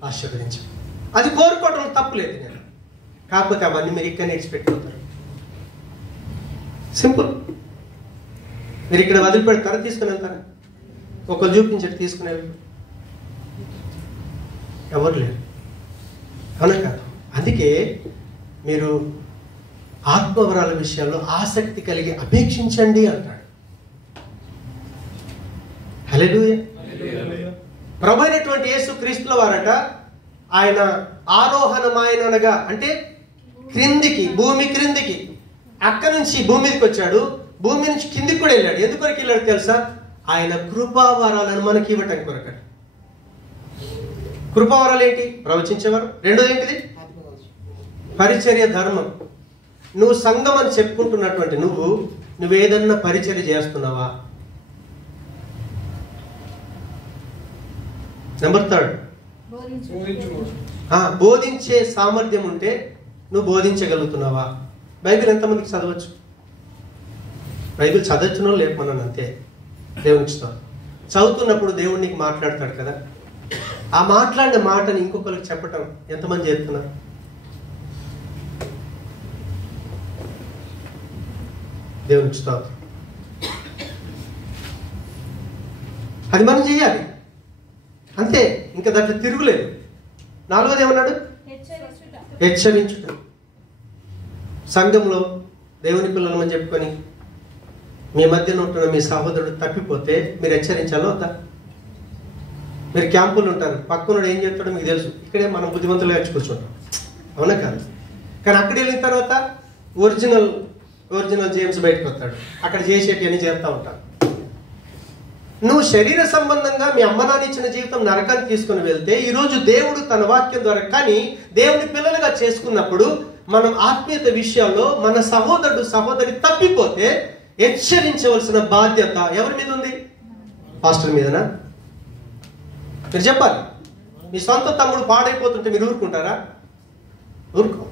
ఆశీర్వదించాడు. అది కోరుకోవడం తప్పులేదు నేను. కాకపోతే అవన్నీ మీరు ఇక్కడ నేర్చిపెట్టుకుంటారు. సింపుల్. మీరు ఇక్కడ వదిలిపెడతారా? తీసుకుని వెళ్తారా? ఒకరు చూపించండి, తీసుకుని వెళ్ళి. ఎవరు లేరు. అవునా కాదు? అందుకే మీరు ఆత్మవరాల విషయాల్లో ఆసక్తి కలిగి అపేక్షించండి అంటాడు. హల్లెలూయా. ప్రభు అయినటువంటి యేసు క్రీస్తుల వారట ఆయన ఆరోహణమాయనగా, అంటే క్రిందికి, భూమి క్రిందికి, అక్కడి నుంచి భూమి మీదకి వచ్చాడు. భూమి నుంచి కిందికి కూడా వెళ్ళాడు. ఎందుకొరకు వెళ్ళాడు తెలుసా? ఆయన కృపావరాలను మనకి ఇవ్వటానికి కొరకట. కృపావరాలు ఏంటి? ప్రవచించేవారు. రెండోది ఏంటిది? పరిచర్య ధర్మం. నువ్వు సంఘం అని చెప్పుకుంటున్నటువంటి నువ్వేదన్నా పరిచర్య చేస్తున్నావా? నెంబర్ 3, బోధించే సామర్థ్యం ఉంటే నువ్వు బోధించగలుగుతున్నావా? బైబిల్ ఎంతమందికి చదవచ్చు? బైబిల్ చదవచ్చునో లేకపోయినా అంతే. దేవునికి చదువుతున్నప్పుడు దేవుడు నీకు మాట్లాడతాడు కదా. ఆ మాట్లాడిన మాటని ఇంకొకరికి చెప్పటం ఎంతమంది చేస్తున్నారు? దేవునికి స్తోత్రం. అది మనం చేయాలి అంతే. ఇంకా దాంట్లో తిరుగులేదు. 4వది ఏమన్నాడు? హెచ్చరించుట. సంఘంలో దేవుని పిల్లలమని చెప్పుకొని మీ మధ్యన ఉంటున్న మీ సహోదరుడు తప్పిపోతే మీరు హెచ్చరించాలో వద్దా? మీరు క్యాంపులు ఉంటారు, పక్కనుడు ఏం చేస్తాడో మీకు తెలుసు. ఇక్కడే మనం బుద్ధిమంతులుగా వచ్చి కూర్చుంటాం. అవునా కాదు? కానీ అక్కడ వెళ్ళిన తర్వాత ఒరిజినల్ జేమ్స్ బయటకు వస్తాడు. అక్కడ చేసేటి అని చేస్తూ ఉంటాడు. నువ్వు శరీర సంబంధంగా మీ అమ్మ నాన్న ఇచ్చిన జీవితం నరకానికి తీసుకుని వెళ్తే, ఈరోజు దేవుడు తన వాక్యం ద్వారా కానీ దేవుని పిల్లలుగా చేసుకున్నప్పుడు మనం ఆత్మీయత విషయాల్లో మన సహోదరి తప్పిపోతే హెచ్చరించవలసిన బాధ్యత ఎవరి మీద ఉంది? పాస్టర్ మీదనా? మీరు చెప్పాలి. మీ సొంత తమ్ముడు పాడైపోతుంటే మీరు ఊరుకుంటారా? ఊరుకో.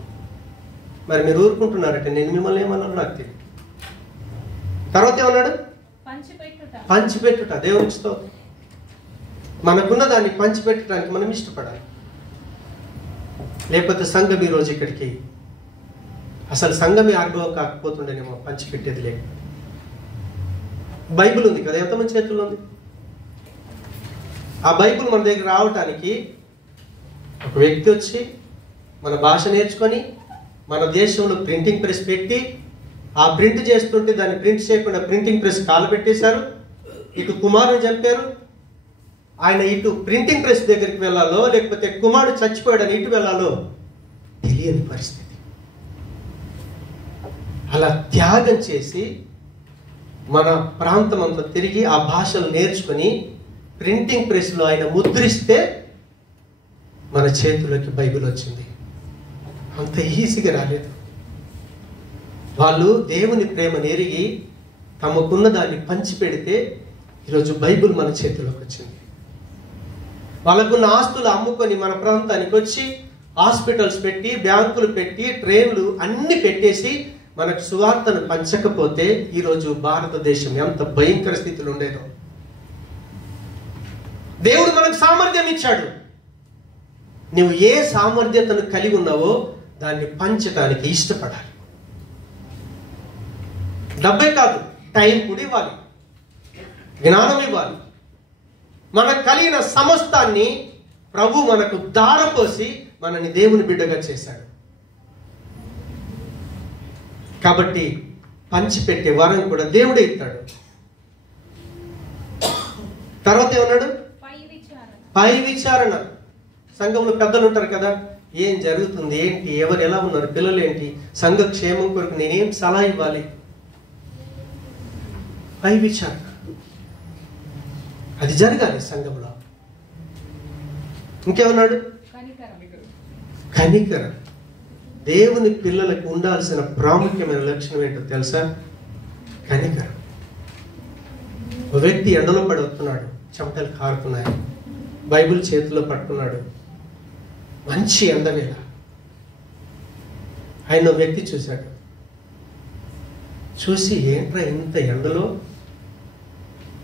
మరి మీరు ఊరుకుంటున్నారంటే నేను మిమ్మల్ని ఏమన్నాను నాకు తెలియదు. తర్వాత ఏమన్నాడు? పంచిపెట్టుట. దేవునికి స్తోత్రం. మనకున్న దాన్ని పంచిపెట్టడానికి మనం ఇష్టపడాలి. లేకపోతే సంఘం ఈరోజు ఇక్కడికి అసలు సంఘమే ఆర్భవం కాకపోతుండేనేమో పంచిపెట్టేది లేదు. బైబిల్ ఉంది కదా, ఎంతమంది చేతుల్లో ఉంది? ఆ బైబిల్ మన దగ్గర రావటానికి ఒక వ్యక్తి వచ్చి మన భాష నేర్చుకొని మన దేశంలో ప్రింటింగ్ ప్రెస్ పెట్టి ఆ ప్రింట్ చేస్తుంటే దాన్ని ప్రింట్ చేయకుండా ప్రింటింగ్ ప్రెస్ కాలు పెట్టేశారు. ఇటు కుమారుని చంపారు. ఆయన ఇటు ప్రింటింగ్ ప్రెస్ దగ్గరికి వెళ్ళాలో లేకపోతే కుమారుడు చచ్చిపోయాడని ఇటు వెళ్ళాలో తెలియని పరిస్థితి. అలా త్యాగం చేసి మన ప్రాంతం అంతా తిరిగి ఆ భాషలు నేర్చుకొని ప్రింటింగ్ ప్రెస్లో ఆయన ముద్రిస్తే మన చేతుల్లోకి బైబిల్ వచ్చింది. అంత ఈజీగా రాలేదు. వాళ్ళు దేవుని ప్రేమను ఎరిగి తమకున్న దాన్ని పంచిపెడితే ఈరోజు బైబిల్ మన చేతిలోకి వచ్చింది. వాళ్ళకున్న ఆస్తులు అమ్ముకొని మన ప్రాంతానికి వచ్చి హాస్పిటల్స్ పెట్టి, బ్యాంకులు పెట్టి, ట్రైన్లు అన్ని పెట్టేసి మనకు సువార్తను పంచకపోతే ఈరోజు భారతదేశం ఎంత భయంకర స్థితిలో ఉండేదో. దేవుడు మనకు సామర్థ్యం ఇచ్చాడు. నువ్వు ఏ సామర్థ్యతను కలిగి ఉన్నావో దాన్ని పంచడానికి ఇష్టపడాలి. డబ్బే కాదు, టైం కూడా ఇవ్వాలి, జ్ఞానం ఇవ్వాలి. మనకు కలిగిన సమస్తాన్ని ప్రభు మనకు దారపోసి మనని దేవుని బిడ్డగా చేశాడు. కాబట్టి పంచిపెట్టే వరం కూడా దేవుడే ఇస్తాడు. తర్వాత ఏమన్నాడు? పై విచారణ. సంఘంలో పెద్దలు ఉంటారు కదా, ఏం జరుగుతుంది, ఏంటి, ఎవరు ఎలా ఉన్నారు, పిల్లలు ఏంటి, సంఘ క్షేమం కొరకు నేనేం సలహా ఇవ్వాలి? పై విచారణ అది జరగాలి సంఘంలో. ఇంకేమన్నాడు? కనికరం. దేవుని పిల్లలకు ఉండాల్సిన ప్రాముఖ్యమైన లక్షణం ఏంటో తెలుసా? కనికరం. ఒక వ్యక్తి ఎండలో పడి వస్తున్నాడు, చెమటలు కారుతున్నాయి, బైబిల్ చేతిలో పట్టుకున్నాడు, మంచి ఎండవేళ. ఆయన వ్యక్తి చూశాడు, చూసి ఏంట్రా ఇంత ఎండలో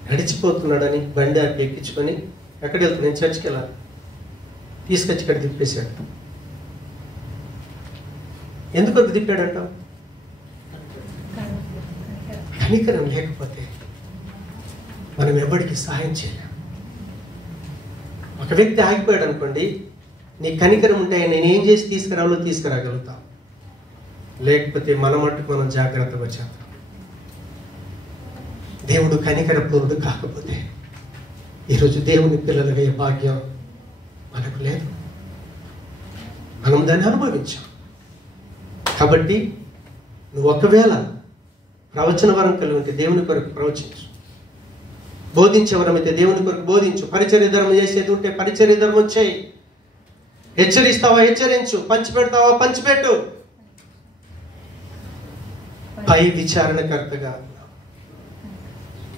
నడిచిపోతున్నాడని బండి ఆపి ఎక్కించుకొని, ఎక్కడికి వెళ్తాను, నేను చర్చికి వెళ్ళాలి, తీసుకొచ్చి ఇక్కడ తిప్పేశాడు. ఎందుకు అది తిప్పాడంటావు? కనికరం లేకపోతే మనం ఎవరికి సహాయం చేయలేం. ఒక వ్యక్తి ఆగిపోయాడు అనుకోండి, నీ కనికరం ఉంటే నేనేం చేసి తీసుకురావాలో తీసుకురాగలుగుతాం, లేకపోతే మన మట్టుకు మనం జాగ్రత్తగా చేద్దాం. దేవుడు కనికరపూర్ణుడు కాకపోతే ఈరోజు దేవుని పిల్లలుగా భాగ్యం మనకు లేదు. మనం దాన్ని అనుభవించాం. కాబట్టి నువ్వు ఒకవేళ ప్రవచన వరం కలిగి ఉంటే దేవుని కొరకు ప్రవచించు, బోధించే వరం అయితే దేవుని కొరకు బోధించు, పరిచర్య ధర్మం చేసేది ఉంటే పరిచర్య ధర్మం చేయి, హెచ్చరిస్తావా హెచ్చరించు, పంచిపెడతావా పంచిపెట్టు. పై విచారణకర్తగా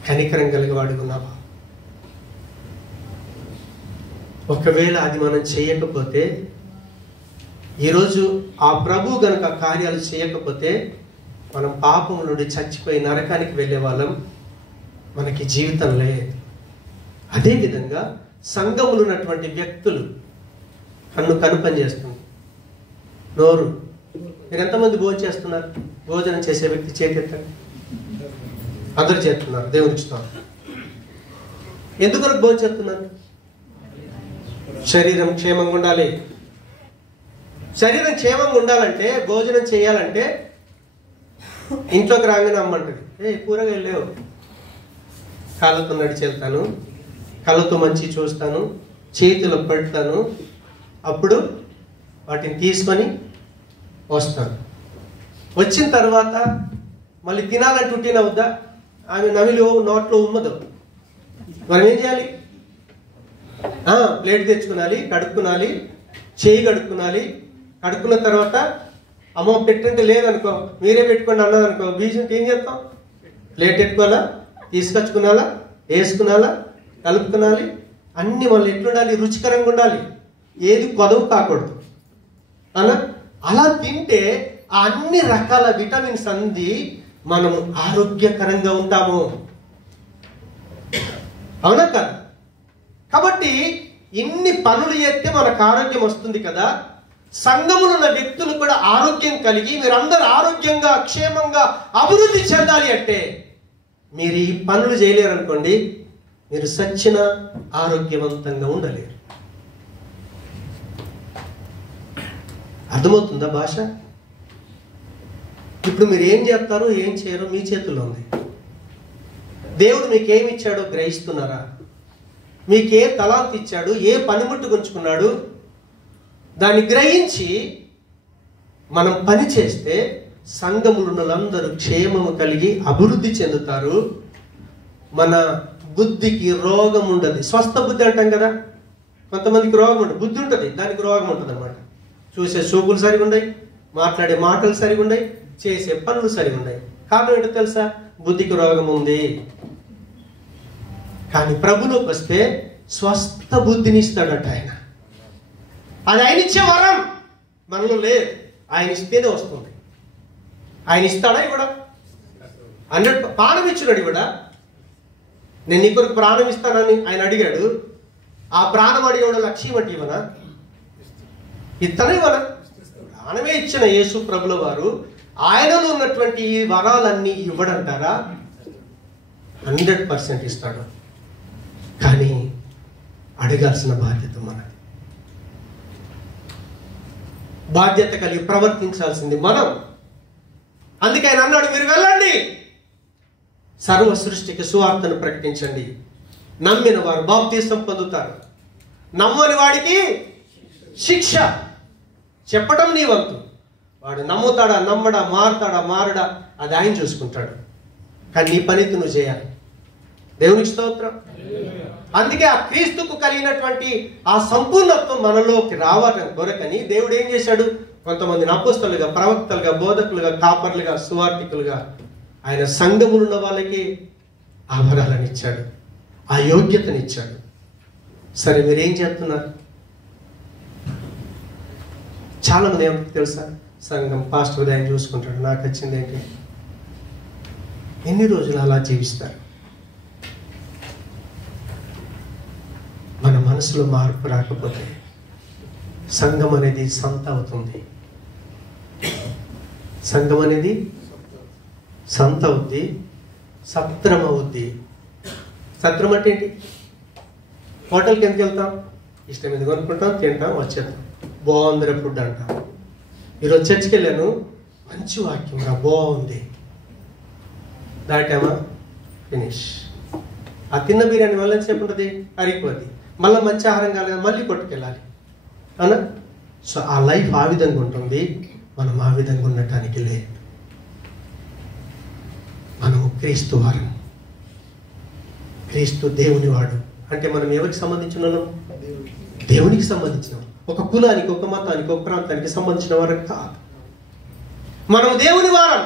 కనికరం కలిగి వాడు ఉన్నావా? ఒకవేళ అది మనం చేయకపోతే, ఈరోజు ఆ ప్రభు గనుక కార్యాలు చేయకపోతే మనం పాపం నుండి చచ్చిపోయి నరకానికి వెళ్ళే వాళ్ళం, మనకి జీవితం లేదు. అదేవిధంగా సంఘములు ఉన్నటువంటి వ్యక్తులు కన్ను పని చేస్తుంది, నోరు. మీరు ఎంతమంది భోజనం చేస్తున్నారు? భోజనం చేసే వ్యక్తి చేతెత్తండి. అందరు చేస్తున్నారు, దేవునికి స్తోత్రం. ఎందుకు భోజనం చేస్తున్నారు? శరీరం క్షేమంగా ఉండాలి. శరీరం క్షేమంగా ఉండాలంటే, భోజనం చేయాలంటే ఇంట్లోకి రాగానే అమ్మంటుంది, కూరగాయలు లేవు, కాళ్ళతో నడిచి వెళ్తాను, కళ్ళతో మంచి చూస్తాను, చేతిలో పెడతాను, అప్పుడు వాటిని తీసుకొని వస్తాను. వచ్చిన తర్వాత మళ్ళీ తినాలంటూ తినవద్దా? ఆమె నమిలి నోట్లో ఉమ్మదు. మనం ఏం చేయాలి? ప్లేట్ తెచ్చుకునాలి, కడుక్కునాలి, చేయి కడుక్కునాలి. కడుక్కున్న తర్వాత అమ్మ పెట్టంటే లేదనుకో, మీరే పెట్టుకోండి అన్నదనుకో, బీజంటే ఏం చేస్తాం? ప్లేట్ పెట్టుకోవాలా, తీసుకొచ్చుకునాలా, వేసుకునాలా, కలుపుకునాలి. అన్ని మళ్ళీ ఎట్లుండాలి? రుచికరంగా ఉండాలి, ఏది కొదవు కాకూడదు. అలా తింటే ఆ అన్ని రకాల విటమిన్స్ అంది మనం ఆరోగ్యకరంగా ఉంటాము. అవునా కదా? కాబట్టి ఇన్ని పనులు చేస్తే మనకు ఆరోగ్యం వస్తుంది కదా. సంఘములో ఉన్న వ్యక్తులు కూడా ఆరోగ్యం కలిగి మీరందరూ ఆరోగ్యంగా క్షేమంగా అభివృద్ధి చెందాలి అంటే మీరు ఈ పనులు చేయలేరు అనుకోండి, మీరు సచ్చిన ఆరోగ్యవంతంగా ఉండలేరు. అర్థమవుతుందా భాష? ఇప్పుడు మీరు ఏం చేస్తారో ఏం చేయరో మీ చేతుల్లో ఉంది. దేవుడు మీకేమి ఇచ్చాడో గ్రహిస్తున్నారా? మీకు ఏ తలాంతు ఇచ్చాడు, ఏ పనిముట్టు గుంచుకున్నాడు, దాన్ని గ్రహించి మనం పని చేస్తే సంఘములు ఉన్నందరూ క్షేమము కలిగి అభివృద్ధి చెందుతారు. మన బుద్ధికి రోగం ఉండదు. స్వస్థ బుద్ధి అంటాం కదా, కొంతమందికి రోగం ఉండదు, బుద్ధి ఉంటుంది, దానికి రోగం ఉంటుంది అన్నమాట. చూసే చూపులు సరిగా ఉన్నాయి, మాట్లాడే మాటలు సరిగా ఉన్నాయి, చేసే పనులు సరిగా ఉన్నాయి. కారణం ఏంటో తెలుసా? బుద్ధికి రోగం ఉంది. కానీ ప్రభులోకి వస్తే స్వస్థ బుద్ధిని ఇస్తాడట ఆయన. అది ఆయన ఇచ్చే వరం, మనలో లేదు. ఆయన ఇస్తేనే వస్తుంది. ఆయన ఇస్తాడా ఇవ్వడా? 100 ప్రాణం ఇచ్చినాడు ఇవ్వడా? నేను నీ కొరకు ప్రాణం ఇస్తానని ఆయన అడిగాడు. ఆ ప్రాణం అడిగేవాడు లక్ష్యం అంటే ఇవ్వనా? ఇత్తనే ఇవ్వనా? ప్రాణమే ఇచ్చిన యేసు ప్రభుల వారు ఆయనలో ఉన్నటువంటి ఈ వరాలన్నీ ఇవ్వడంటారా? 100% ఇస్తాడు. కానీ అడగాల్సిన బాధ్యత మనది. బాధ్యత కలిగి ప్రవర్తించాల్సింది మనం. అందుకే ఆయన అన్నాడు, మీరు వెళ్ళండి, సర్వ సృష్టికి సువార్తను ప్రకటించండి. నమ్మిన వారు బాప్తీసం పొందుతారు, నమ్మని వాడికి శిక్ష. చెప్పటం నీ వంతు. వాడు నమ్ముతాడా, నమ్మడా, మారుతాడా, మారడా, అది ఆయన చూసుకుంటాడు. కానీ నీ పనితో నువ్వు చేయాలి. దేవునికి స్తోత్రం. అందుకే ఆ క్రీస్తుకు కలిగినటువంటి ఆ సంపూర్ణత్వం మనలోకి రావటం కొరకని దేవుడు ఏం చేశాడు? కొంతమందిని అపోస్తలుగా, ప్రవక్తలుగా, బోధకులుగా, కాపర్లుగా, సువార్థికులుగా ఆయన సంఘములున్న వాళ్ళకి ఆ వరాలను ఇచ్చాడు, ఆ యోగ్యతనిచ్చాడు. సరే, మీరేం చేస్తున్నారు? చాలా మంది ఏమంటారు తెలుసా? సంఘం పాస్టర్ ఉదయం చూసుకుంటాడు, నాకు వచ్చింది ఏంటి? ఎన్ని రోజులు అలా జీవిస్తారు? మన మనసులో మార్పు రాకపోతే సంఘం అనేది సంత అవుతుంది. సంఘం అనేది సంత అవుద్ది, సత్రం అవుద్ది. సత్రం అంటే ఏంటి? హోటల్కి ఎందుకు వెళ్తాం? ఇష్టం ఎందుకు కొనుక్కుంటాం, తింటాం, వచ్చేద్దాం, బాగుందిరా ఫుడ్ అంటాం. ఈరోజు చర్చికి వెళ్ళాను, మంచి వాక్యం రా, బాగుంది, దాటామా, ఫినిష్. ఆ తిన్న బిర్యానీ వల్ల ఎంతసేపు ఉంటుంది? అరిగిపోద్ది. మళ్ళీ మంచి ఆహారం కాలేదు, మళ్ళీ కొట్టుకెళ్ళాలి, అవునా? సో ఆ లైఫ్ ఆ విధంగా ఉంటుంది. మనం ఆ విధంగా ఉండటానికి లేదు. మనము క్రీస్తు వారం. క్రీస్తు దేవుని వాడు అంటే మనం ఎవరికి సంబంధించిన వాళ్ళం? దేవునికి సంబంధించిన. ఒక కులానికి, ఒక మతానికి, ఒక ప్రాంతానికి సంబంధించిన వారం కాదు. మనం దేవుని వారం.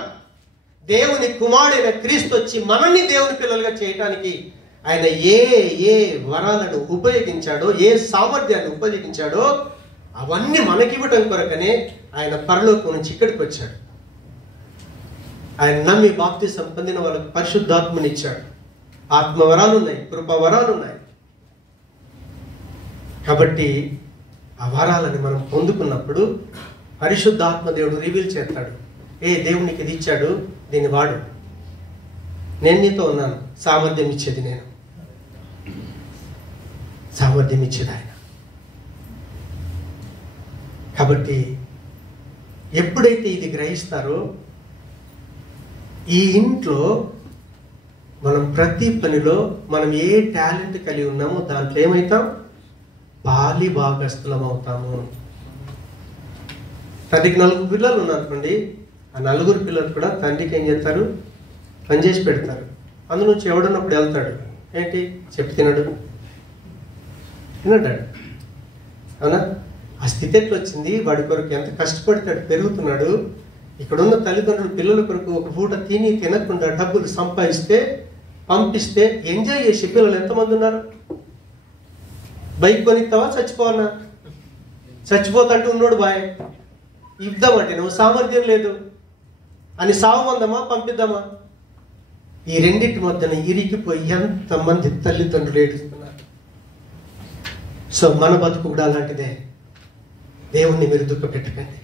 దేవుని కుమారుడైన క్రీస్తు వచ్చి మనల్ని దేవుని పిల్లలుగా చేయటానికి ఆయన ఏ వరాలను ఉపయోగించాడో, ఏ సామర్థ్యాన్ని ఉపయోగించాడో అవన్నీ మనకివ్వటం కొరకనే ఆయన పరలోకం నుంచి ఇక్కడికి వచ్చాడు. ఆయన నమ్మి బాప్తిసం పొందిన వాళ్ళకు పరిశుద్ధాత్మని ఇచ్చాడు. ఆత్మవరాలు ఉన్నాయి, కృపవరాలు ఉన్నాయి. కాబట్టి ఆ వరాలని మనం పొందుకున్నప్పుడు పరిశుద్ధాత్మ దేవుడు రివీల్ చేస్తాడు. దేవునికి ఇది ఇచ్చాడు, దీన్ని వాడు. నేను నీతో ఉన్నాను, సామర్థ్యం ఇచ్చేది నేను, సామర్థ్యం ఇచ్చేది ఆయన. కాబట్టి ఎప్పుడైతే ఇది గ్రహిస్తారో ఈ ఇంట్లో మనం ప్రతి పనిలో మనం ఏ టాలెంట్ కలిగి ఉన్నామో దాంట్లో ఏమవుతాం? పాలి భాగస్థులం అవుతాము. తండ్రికి 4 పిల్లలు ఉన్నారనుకోండి, ఆ 4 పిల్లలు కూడా తండ్రికి ఏం చేస్తారు? పని చేసి పెడతారు. అందు నుంచి ఎవడున్నప్పుడు వెళ్తాడు, ఏంటి చెప్పి తినడు, తినడాడు, అవునా? ఆ స్థితి ఎట్లా వచ్చింది? వాడి కొరకు ఎంత కష్టపడతాడు, పెరుగుతున్నాడు. ఇక్కడున్న తల్లిదండ్రులు పిల్లల కొరకు ఒక పూట తినకుండా డబ్బులు సంపాదిస్తే పంపిస్తే ఎంజాయ్ చేసే పిల్లలు ఎంతమంది ఉన్నారు? బైక్ కొనిస్తావా, చచ్చిపోవన్నా? చచ్చిపోతాంటే ఉన్నోడు బాయ్ ఇద్దామంటే నువ్వు సామర్థ్యం లేదు అని సావమందమా, పంపిద్దామా? ఈ రెండింటి మధ్యన ఇరికిపోయి ఎంతమంది తల్లిదండ్రులు ఏడుస్తున్నారు. సో మన బతుకు కూడా అలాంటిదే. దేవుణ్ణి మీరు దుఃఖ పెట్టకండి,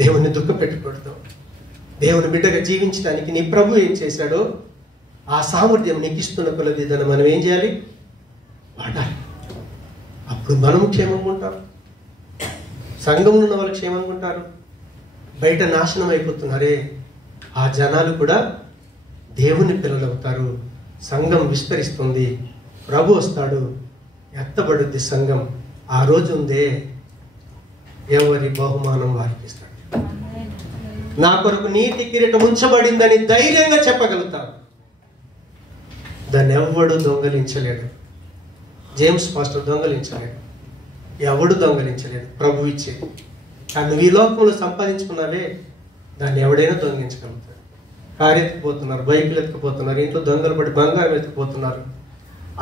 దేవుణ్ణి దుఃఖ పెట్టకూడదు. దేవుని బిడ్డగా జీవించడానికి నీ ప్రభు ఏం చేశాడో ఆ సామర్థ్యం నీకు ఇస్తున్న కొలది దాన్ని మనం ఏం చేయాలి? వాడాలి. అప్పుడు మనం క్షేమంగా ఉంటాం, సంఘంలో ఉన్న వాళ్ళు క్షేమంగా ఉంటారు. బయట నాశనం అయిపోతున్నారే ఆ జనాలు కూడా దేవుని పిల్లలు అవుతారు. సంఘం విస్తరిస్తుంది, ప్రభు వస్తాడు, ఎత్తబడుద్ది సంఘం. ఆ రోజు ఉందే ఎవరి బహుమానం వారికి ఇస్తాడు. నా కొరకు నీటి కిరీటం ఉంచబడిందని ధైర్యంగా చెప్పగలుగుతాను. దాన్ని ఎవడు దొంగలించలేడు. జేమ్స్ పాస్టర్ దొంగలించలేడు, ఎవడు దొంగలించలేడు. ప్రభు ఇచ్చేది. కానీ నువ్వు ఈ లోకంలో సంపాదించుకున్నావే, దాన్ని ఎవడైనా దొంగిలించగలుగుతాడు. కారు ఎత్తుకుపోతున్నారు, బైకులు ఎత్తుకుపోతున్నారు, ఇంట్లో దొంగలు పడి బంగారం ఎత్తుకుపోతున్నారు.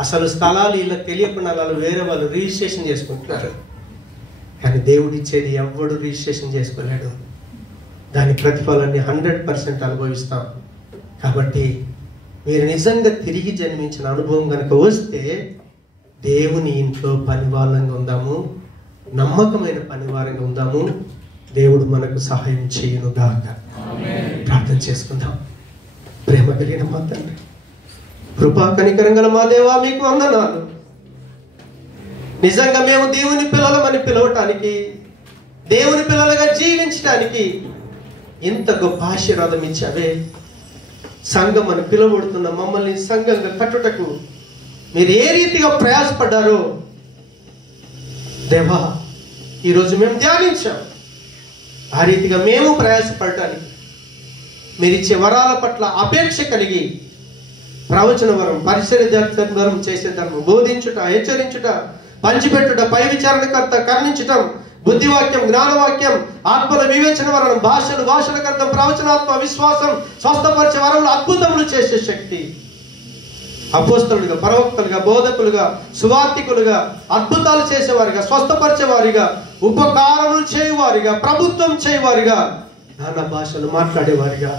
అసలు స్థలాలు ఇలా తెలియకుండా వేరే వాళ్ళు రిజిస్ట్రేషన్ చేసుకుంటున్నారు. కానీ దేవుడు ఇచ్చేది ఎవడు రిజిస్ట్రేషన్ చేసుకోలేడు. దాని ప్రతిఫలాన్ని 100% అనుభవిస్తాం. కాబట్టి మీరు నిజంగా తిరిగి జన్మించిన అనుభవం కనుక వస్తే దేవుని ఇంట్లో పనివాళ్ళంగా ఉందాము, నమ్మకమైన పనివారంగా ఉందాము. దేవుడు మనకు సహాయం చేయను గాక. ప్రార్థన చేసుకుందాం. ప్రేమ కలిగిన మా తండ్రి, కృపా కనికరం గల మా దేవా, మీకు వందనాలు. నిజంగా మేము దేవుని పిల్లలమని పిలవటానికి, దేవుని పిల్లలుగా జీవించడానికి ఇంత గొప్ప ఆశీర్వాదం ఇచ్చావే. సంఘం అని పిలువబడుతున్న మమ్మల్ని సంఘంగా కట్టుటకు మీరు ఏ రీతిగా ప్రయాసపడ్డారో దేవా, ఈరోజు మేము ధ్యానించాం. ఆ రీతిగా మేము ప్రయాసపడటానికి మీరు ఇచ్చే వరాల పట్ల అపేక్ష కలిగి ప్రవచన వరం, పరిచర్య ధర్మం, చేసే ధర్మం, బోధించుట, హెచ్చరించుట, పంచిపెట్టుట, పై విచారణకర్త, కర్ణించటం, బుద్ధివాక్యం, జ్ఞానవాక్యం, ఆత్మల వివేచన వరం, భాషలకు అర్థం, ప్రవచనాత్మ, విశ్వాసం, స్వస్థపరిచే వరములు, అద్భుతములు చేసే శక్తి, అపోస్తలులుగా, ప్రవక్తలుగా, బోధకులుగా, సువార్తికులుగా, అద్భుతాలు చేసేవారిగా, స్వస్థపరిచేవారిగా, ఉపకారములు చేయువారిగా, ప్రభుత్వం చేయువారిగా, నానా భాషలు మాట్లాడేవారిగా,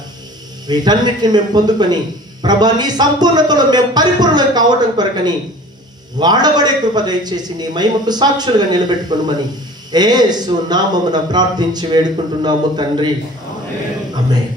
వీటన్నిటిని మేము పొందుకొని ప్రభా నీ సంపూర్ణతలో మేము పరిపూర్ణం కావటం కొరకని వాడబడే కృప దయచేసి నీ మహిమకు సాక్షులుగా నిలబెట్టుకొనుమని యేసు నామమున ప్రార్థించి వేడుకుంటున్నాము తండ్రి. ఆమేన్.